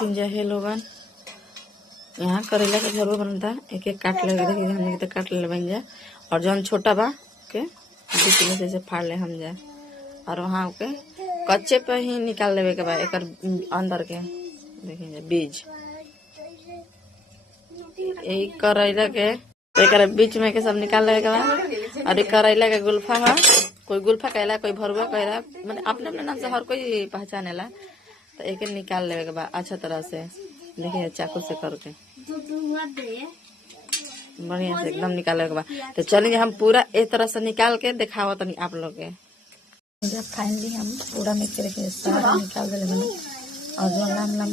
देखिए जा है लोगन, यहाँ करेला के भरवा बनता, एक एक काट ले, देखिए हमने तो काट ले बन जाए। और जौन छोटा बा के बीच में से फाड़ ले हम जाए, और वहाँ के कच्चे पे ही निकाल लेवे के बाद एक अंदर के देखिए बीज यही करेला के एक बीच में के सब निकाल लेवे के बाद। और एक करेला के गुल्फा है, कोई गुल्फा कहला, कोई भरुआ कहला, मतलब अपने अपने नाम से हर कोई पहचानेला। तो एक निकाल लेवे के बाद अच्छा तरह से देखिए चाकू से करके बढ़िया से एकदम निकाले के बाद। तो चलिए हम पूरा एक तरह से निकाल के दिखाओ तनी आप लोग के। जब फाइनली हम पूरा मिक्स करके सारा निकाल देले बनी, और जो लाम लाम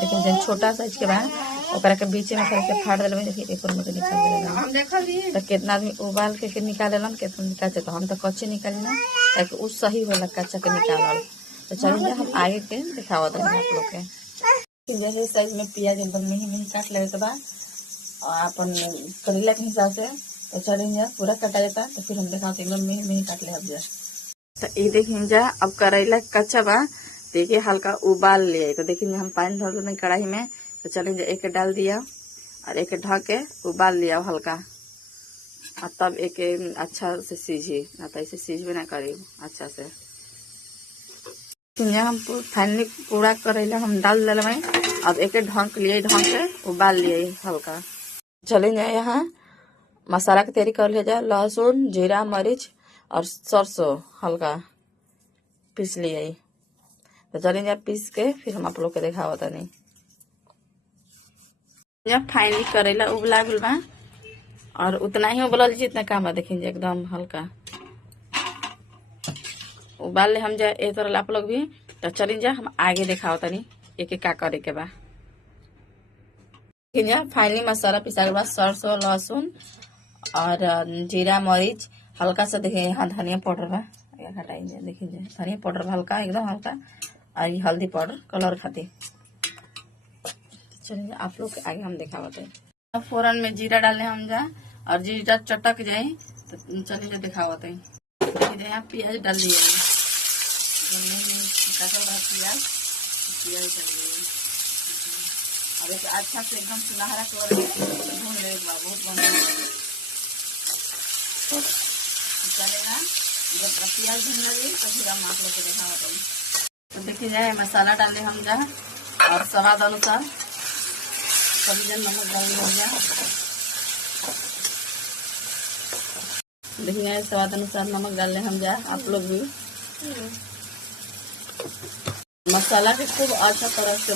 देखिए जब छोटा साइज के बाद ओकरा के बीच में करके फाड़ देले बनी। देखिए एक और में निकाल देले। तो कितना आदमी उबाल के निकालेलन, कितना निकाल, तो हम तो कच्चे निकाली ना, ताकि उ सही होला कच्चा के निकालल। तो चलिए हम आगे के दिखाओ तनी आप लोग के। जैसे साइज में प्याज एकदम मिही मिही काट लेवे के बाद, और अपन करेला के हिसाब से तो चलिए पूरा कटा जाता। तो फिर हम दिखाते एकदम मिही मिही काट ले अब जा। तो ये देखिए जा अब करेला कच्चा बा, देखिए हल्का उबाल लिया। तो देखिए हम पानी डाल दें कढ़ाई में। तो चलिए एक डाल दिया और एक ढक के उबाल लिया हल्का, और तब एक अच्छा से सीझी, ना तो ऐसे सीझबे ना करी अच्छा से। हम फाइनली पूरा करेला हम डाल दिल में, अब एक ढक लिए, ढक के उबाल लिए हल्का। चलिए जाए यहाँ मसाला की तैयारी कर लिया जाए। लहसुन, जीरा, मरीच और सरसों हल्का पीस लिए। तो चलिए जाए पीस के फिर हम आप लोग के दिखाओ तनी। जब फाइनली करेला उबला बा, और उतना ही उबल जितना काम है, देखिए एकदम हल्का उबाल ले हम जाए ए तरह आप लोग भी। तो चलिए जा हम आगे दिखाओ तनी एक एक का करे के बा। फाइनली मसाला पिसा के बाद सरसों, लहसुन और जीरा, मरीच हल्का सा, देखिए यहाँ धनिया पाउडर बा, हटाइए देखिए धनिया पाउडर हल्का एकदम हल्का, और ये हल्दी पाउडर कलर खातिर। चलिए आप लोग के आगे हम दिखावते हैं। फोरन में जीरा डाले हम जा, और जीरा चटक जाए तो चलिए दिखावते हैं। यहाँ प्याज डाल दिए, प्याज डाल दिए, और एक अच्छा से एकदम सुनहरा कलर भून ले बहुत बढ़िया चलेगा। जब प्याज भून लगे तो फिर हम आप लोग को दिखाते हैं। तो देखिए जाए मसाला डाले हम जा, और स्वाद अनुसार सभी जन नमक डाल दिया जा। देखिए स्वाद अनुसार नमक डाल ले हम जा, आप लोग भी। मसाला के खूब अच्छा तरह से